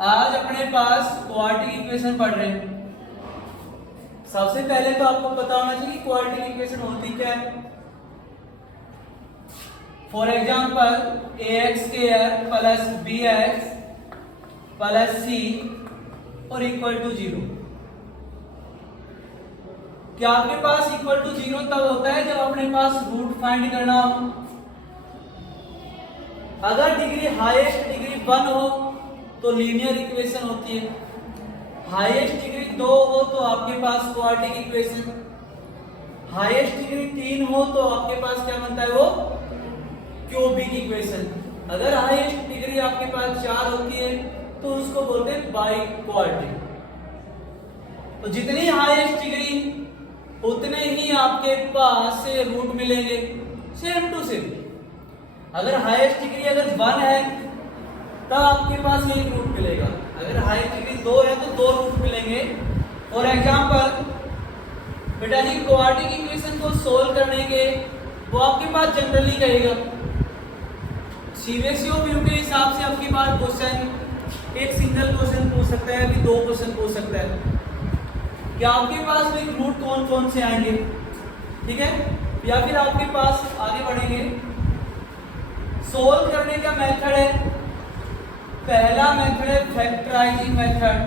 आज अपने पास quadratic equation पढ़ रहे हैं। सबसे पहले तो आपको पता होना चाहिए कि क्वाड्रेटिक इक्वेशन होती क्या है। For example ax square plus bx plus c और इक्वल टू 0। क्या आपके पास इक्वल टू 0 तब होता है जब अपने पास रूट फाइंड करना हो। अगर डिग्री हाईएस्ट डिग्री 1 हो तो लीनियर इक्वेशन होती है, हाईएस्ट डिग्री 2 हो तो आपके पास क्वाड्रेटिक इक्वेशन, हाईएस्ट डिग्री 3 हो तो आपके पास क्या बनता है वो क्यूबिक इक्वेशन। अगर हाईएस्ट डिग्री आपके पास 4 होती है तो उसको बोलते हैं बाई क्वाड्रेटिक। तो जितनी हाईएस्ट डिग्री उतने ही आपके पास से रूट मिलेंगे, सेम टू सेम। अगर हाईएस्ट डिग्री अगर 1 है तब आपके पास एक रूट मिलेगा, अगर हाईएस्ट डिग्री 2 है तो 2 रूट मिलेंगे। फॉर एग्जांपल बेटा जी क्वाड्रेटिक इक्वेशन को सोल्व करने के वो आपके पास जनरली कहेगा, सीबीएसई और पीयू के हिसाब से आपके पास क्वेश्चन एक सिंगल क्वेश्चन पूछ सकता है, अभी 2 क्वेश्चन पूछ सकता है। क्या आपके पास में रूट कौन कौन से आएंगे, ठीक है। या फिर आपके पास आगे बढ़ेंगे, सोल्व करने का मेथड है, पहला मेथड है फैक्टराइजिंग मेथड।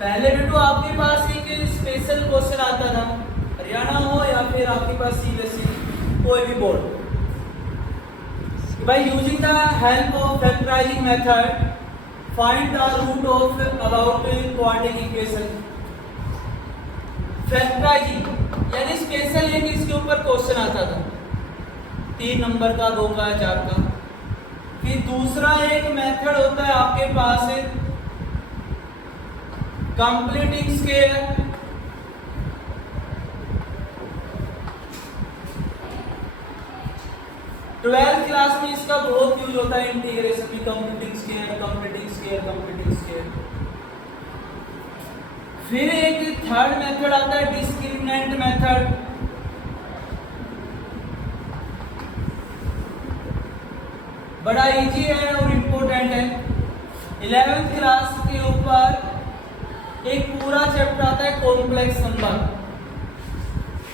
पहले बेटो आपके पास एक स्पेशल क्वेश्चन आता था, हरियाणा हो या फिर आपके पास सीबीएसई कोई भी board, by using the help of factorising method find the root of about quadratic equation. Factorising यानी स्पेशल एक इसके ऊपर क्वेश्चन आता था, 3 नंबर का, 2 का, 4 का। फिर दूसरा एक मेथड होता है आपके पास कंप्लीटिंग स्क्वायर। ट्वेल्थ क्लास में इसका बहुत यूज होता है इंटीग्रेशन में, completing square, completing square, completing square. फिर एक थर्ड मेथड आता है डिस्क्रिमिनेंट मेथड। बड़ा इजी है और इम्पोर्टेंट है। 11th क्लास के ऊपर एक पूरा चैप्टर आता है कॉम्प्लेक्स नंबर।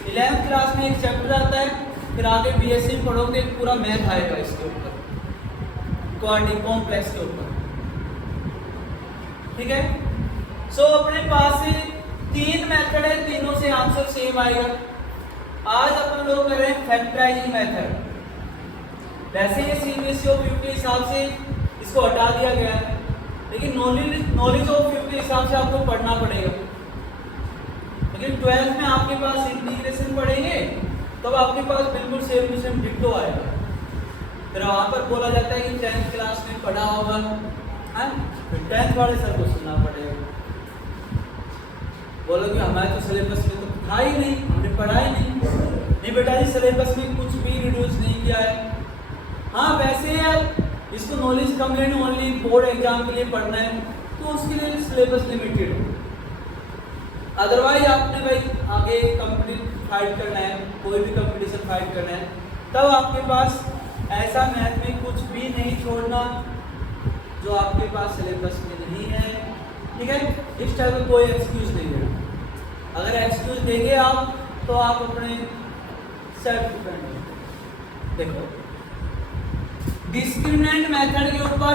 11th क्लास में एक चैप्टर आता है, फिर आगे बीएससी पढ़ोगे पूरा मैथ आएगा इसके ऊपर, क्वाड्रेटिक कॉम्प्लेक्स के ऊपर, ठीक है। सो अपने पास 3 मेथड है, तीनों से आंसर सेम आएगा। आज अपन लोग कर रहे हैं फैक्टराइजिंग मेथड। वैसे ये सीबीएसई और पीयू के हिसाब से इसको हटा दिया गया है, लेकिन नॉलेज ऑफ पीयू के हिसाब से आपको पढ़ना पड़ेगा। लेकिन 12th में आपके पास इंटीग्रेशन पढ़ेंगे तब आपके पास बिल्कुल सेम टू सेम डिक्टो आएगा। फिर वहाँ पर बोला जाता है कि 10th क्लास में पढ़ा होगा, फिर 10th वाले सर को सुनना पड़ेगा। बोलो कि हमारे तो सिलेबस में तो था ही नहीं, हमने पढ़ा ही नहीं बेटा जी, सिलेबस में कुछ भी रिड्यूस नहीं किया है। हाँ वैसे यार इसको नॉलेज कम लेनी, ओनली बोर्ड एग्जाम के लिए पढ़ना है तो उसके लिए सिलेबस लिमिटेड हो। अदरवाइज आपने भाई आगे कंपटीशन फाइट करना है, कोई भी कंपटीशन फाइट करना है, तब आपके पास ऐसा मैथ में कुछ भी नहीं छोड़ना जो आपके पास सिलेबस में नहीं है, ठीक है। इस टाइप का कोई एक्सक्यूज नहीं देना। अगर एक्सक्यूज देंगे आप तो आप अपने सेल्फ डिपेंड। देखो डिस्क्रिमिनेंट मेथड के ऊपर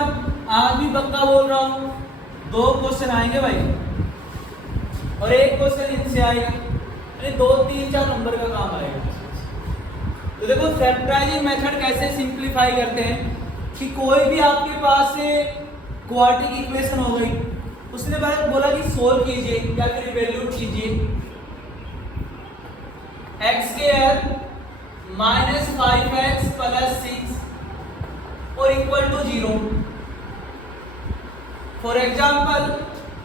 आज भी पक्का बोल रहा हूं, 2 क्वेश्चन आएंगे भाई और एक क्वेश्चन इनसे आएगा, यानी 2, 3, 4 नंबर का काम आएगा। तो देखो फैक्टराइजिंग मेथड कैसे सिंप्लीफाई करते हैं कि कोई भी आपके पास से क्वाड्रेटिक इक्वेशन हो गई, उसने पहले बोला कि सोल्व कीजिए या फिर इवैल्यूएट कीजिए। x square minus 5x plus 6 और इक्वल टू 0। फॉर एग्जाम्पल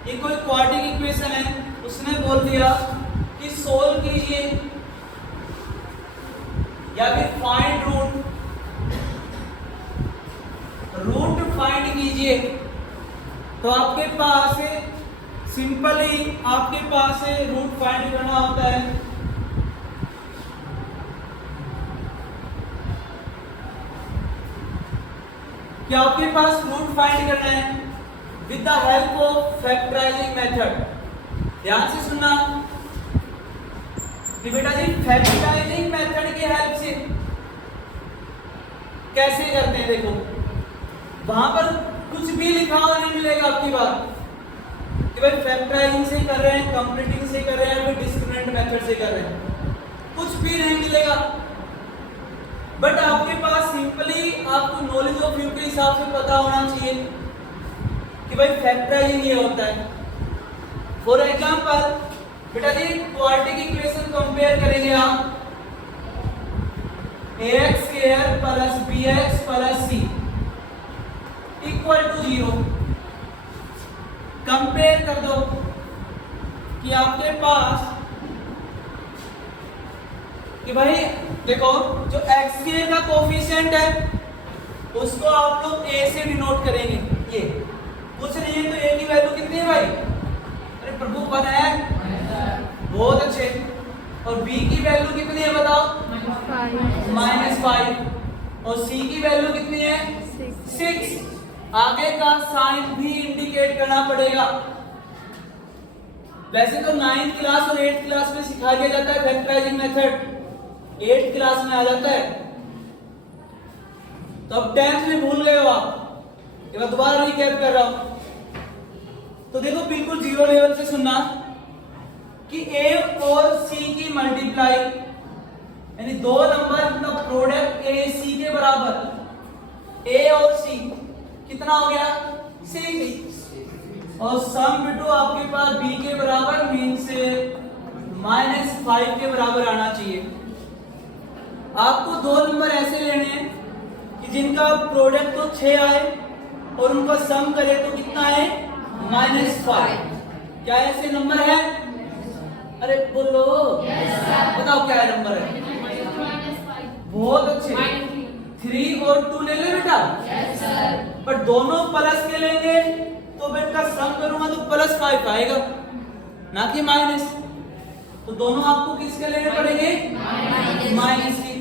ये कोई क्वाड्रेटिक इक्वेशन है, उसने बोल दिया कि सोल्व कीजिए या फिर फाइंड रूट फाइंड कीजिए। तो आपके पास सिंपली आपके पास रूट फाइंड करना होता है। कि आपके पास रूट फाइंड करना है with the help of factorising method. ध्यान से सुनना कि बेटा जी फैक्टराइजिंग मेथड की हेल्प से कैसे करते हैं। देखो वहां पर कुछ भी लिखा हुआ नहीं मिलेगा आपकी बात कि भाई फैक्टराइजिंग से कर रहे हैं, कंप्लीटिंग से कर रहे हैं, फिर डिस्क्रिमिनेंट मेथड से कर रहे हैं, कुछ भी नहीं मिलेगा। बट आपके पास सिंपली आपको नॉलेज ऑफ व्यू के हिसाब से पता होना चाहिए कि भाई फैक्टराइजिंग ये होता है। फॉर एग्जांपल बेटा जी क्वाड्रेटिक इक्वेशन कंपेयर करेंगे आप ax square plus bx plus c equal to 0। Compare कर दो कि आपके पास कि भाई देखो जो x का कोफिशिएंट है उसको आप लोग a से डिनोट करेंगे। ये कुछ नहीं है तो a की वैल्यू कितनी है भाई? अरे प्रभु पता है, बहुत अच्छे। और b की वैल्यू कितनी है बताओ? -5। और c की वैल्यू कितनी है? 6। आगे का साइन भी इंडिकेट करना पड़ेगा। वैसे तो 9th क्लास और 8th क्लास में सिखा दिया जाता है फैक्टराइजिंग मेथड, 8th क्लास में आ जाता है, तो अब 10th में भूल गए हो आप, ये मैं दोबारा रिकैप कर रहा हूं। तो देखो बिल्कुल जीरो लेवल से सुनना कि a और c की मल्टीप्लाई यानी दो नंबर का प्रोडक्ट a c के बराबर, a और c कितना हो गया? 6। और सम बिटू आपके पास b के बराबर मींस -5 के बराबर आना चाहिए। आपको दो नंबर ऐसे लेने हैं कि जिनका प्रोडक्ट तो 6 आए और उनका सम करे तो कितना है? -5। क्या ऐसे नंबर है? अरे बोलो, बताओ क्या है नंबर है? बहुत अच्छे। 3 और 2 ले ले बेटा। बट दोनों प्लस के लेंगे तो बेटा सम करूंगा तो +5 आएगा ना कि माइनस। तो दोनों आपको किसके लेने पड़ेंगे? माइनस के।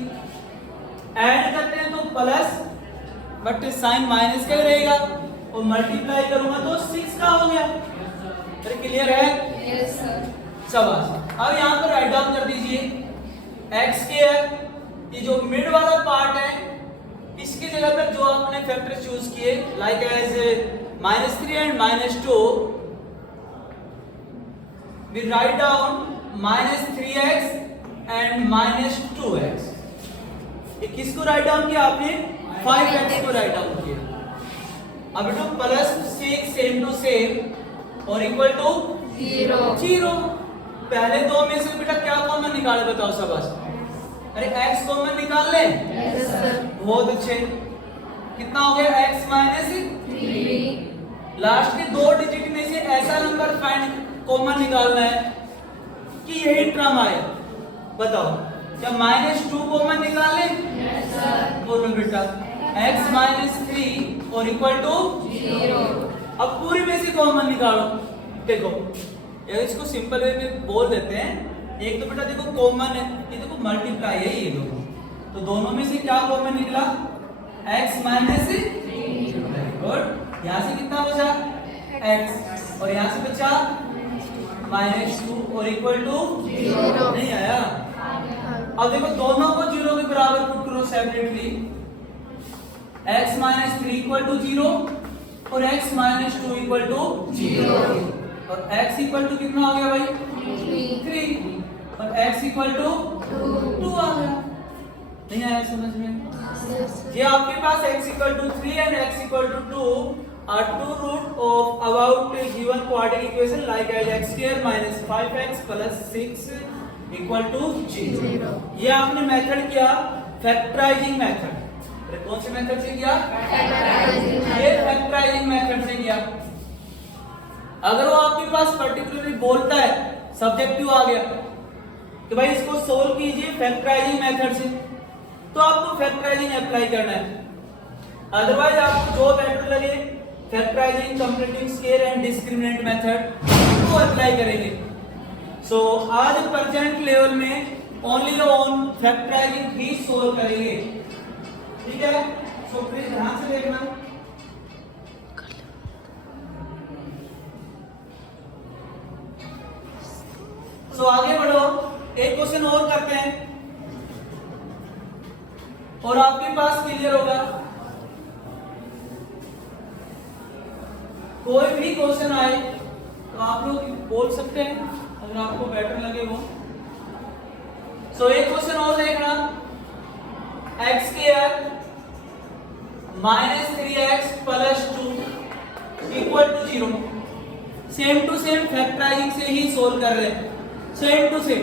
ऐड करते हैं तो प्लस बट साइन माइनस का ही रहेगा और मल्टीप्लाई करूंगा तो 6 का हो गया। अरे क्लियर है? Yes sir. शाबाश। अब यहाँ पर राइट डाउन कर दीजिए x स्क्वायर, ये जो मिड वाला पार्ट है इसकी जगह पर जो आपने फैक्टर चूज किए like as -3 and -2, we write down -3x and -2x। ये किसको राइट डाउन किया आपने? 5x को राइट डाउन किया। अब बेटा +6 सेम टू सेम और इक्वल टू 0। पहले दो में से बेटा क्या कॉमन निकाले बताओ शाबाश? अरे x कॉमन निकाल ले। Yes sir. बहुत अच्छे। कितना हो गया? x -3। लास्ट के दो डिजिट में से ऐसा नंबर फाइंड कॉमन निकालना है कि यही टर्म आए। बताओ क्या -2 कॉमन निकाल ले? Yes sir. बोलो बेटा x -3 और इक्वल टू 0। अब पूरी में से कॉमन निकालो। देखो यार इसको सिंपल वे में बोल देते हैं। एक तो बेटा देखो कॉमन है, ये देखो मल्टीप्लाई है ये दोनों, तो दोनों में से क्या कॉमन निकला? x -3। गुड। यहाँ से कितना बचा? x और यहाँ से बचा -2 और इक्वल टू 0। नहीं आया? अब देखो दोनों को 0 के बराबर पुट करो सेपरेटली। x -3 इक्वल टू 0 और x -2 इक्वल टू 0। और x इक्वल टू कितना हो गया भाई? 3 और x इक्वल टू 2 आ गया। नहीं आया समझ में? ये आपके पास x equal to 3 and x equal to 2 are two root of about given quadratic equation like as x square minus 5x plus 6 equal to 0। ये आपने मेथड किया फैक्टराइजिंग मेथड। कौन से मेथड से किया? ये फैक्टराइजिंग मेथड से किया। अगर वो आपके पास पर्टिकुलरली बोलता है सब्जेक्टिव आ गया कि भाई इसको सोल्व कीजिए फैक्टराइजिंग मेथड से, तो आपको फैक्टराइजिंग अप्लाई करना है। अदरवाइज आपको जो बेटर लगे factorising, completing square and discriminant method वो अप्लाई करेंगे। सो आज प्रेजेंट लेवल में only on factorising he solve करेंगे। ठीक है? सो प्लीज ध्यान से देखना। क्वेश्चन और करते हैं और आपके पास क्लियर होगा। कोई भी क्वेश्चन आए तो आप लोग बोल सकते हैं अगर आपको बेटर लगे वो। सो एक क्वेश्चन और देखना, x square minus 3x plus 2 equal to 0। Same to same factorising से ही सोल्व कर रहे हैं, सेम टू सेम।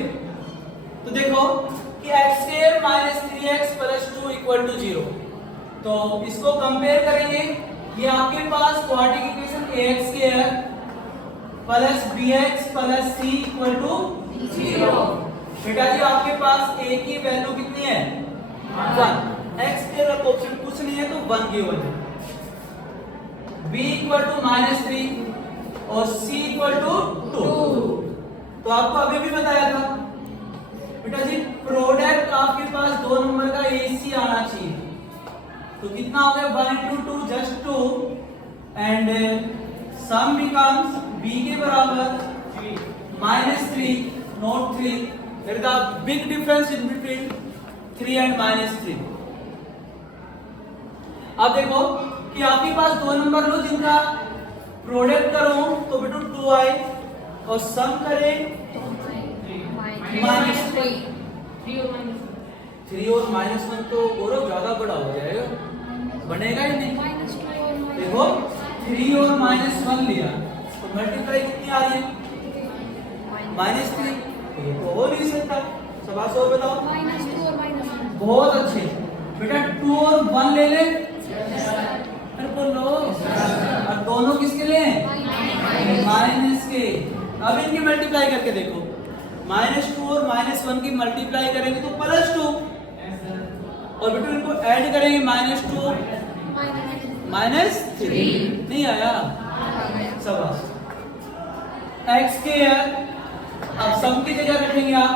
तो देखो कि x square minus 3x plus 2 equal to 0, तो इसको कंपेयर करेंगे। ये आपके पास quadratic equation ax square plus bx plus c equal to 0। बेटा जी आपके पास a की वैल्यू कितनी है 1, x स्क्वायर का ऑप्शन कुछ नहीं है तो 1 गिवन है, b इक्वल टू -3 और c इक्वल टू 2। तो आपको अभी भी बताया था बेटा जी प्रोडक्ट आपके पास 2 नंबर का ac आना चाहिए। तो कितना हो गया 1 into 2 just 2 and sum becomes b के बराबर -3 not 3। there is a big difference in between 3 and -3। अब देखो कि आपके पास 2 नंबर लो जिनका प्रोडक्ट करो तो बेटा 2 आए और सम करें -3 और -1 तो गौरव ज्यादा बड़ा हो जाएगा, बनेगा ही नहीं। देखो 3 और -1 लिया तो मल्टीप्लाई कितनी आ रही है -3, ये तो हो नहीं सकता। सवाल सो बताओ। -2 और -1 बहुत अच्छे बेटा 2 और 1 ले ले, अरे बोलो और दोनों किसके लिए माइनस के। अब इनकी मल्टीप्लाई करके देखो -2 और -1 की मल्टीप्लाई करेंगे तो +2 और बेटा इनको ऐड करेंगे -2 -3 नहीं आया शाबाश। x स्क्वायर अब सम की जगह रखेंगे आप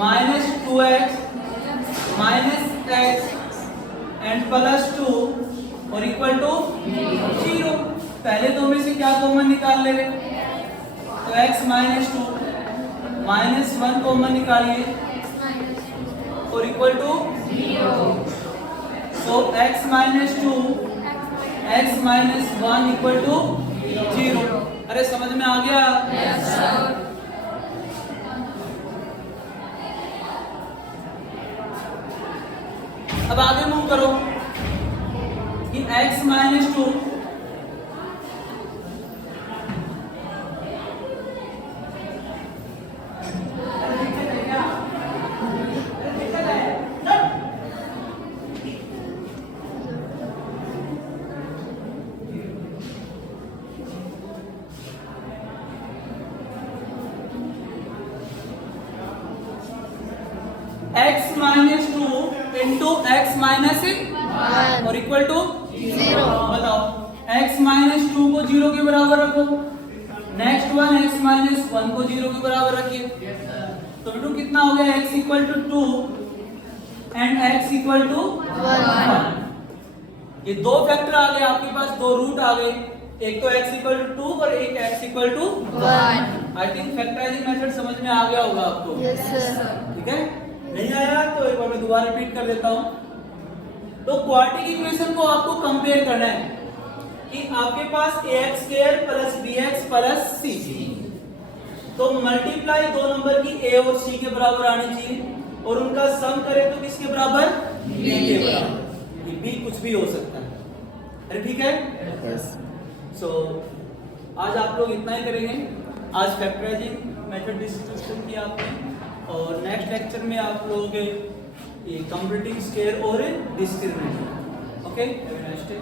-2x -x एंड +2 और इक्वल टू 0। पहले दो में से क्या कॉमन निकाल ले तो x -2 -1 कॉमन निकालिए और equal to 0। So x -2 x -1 equal to 0। अरे समझ में आ गया? Yes sir. अब आगे मूव करो कि x -2 x -2 into x -1 और इक्वल टू 0। बताओ x -2 को 0 के बराबर रखो, नेक्स्ट वन x -1 को 0 के बराबर रखिए। तो बेटू कितना हो गया x equal to 2 and x equal to 1। ये दो फैक्टर आ गए आपके पास, दो रूट आ गए, एक तो x इक्वल टू 2 और एक x equal to 1। I think factorising method समझ में आ गया होगा आपको। Yes sir. ठीक है, नहीं आया तो एक बार मैं दोबारा रिपीट कर देता हूं। तो क्वाड्रेटिक इक्वेशन को आपको कंपेयर करना है कि आपके पास ax square plus bx plus c, तो मल्टीप्लाई दो नंबर की a और c के बराबर आनी चाहिए और उनका सम करें तो किसके बराबर b के बराबर। ये b कुछ भी हो सकता है। अरे ठीक है। सो आज आप लोग इतना ही करेंगे। आज फैक्टराइजिंग मेथड डिस्कशन किया आपने और नेक्स्ट लेक्चर में आप लोग ये कंप्यूटिंग स्क्वायर और discriminant. Okay, have a nice day.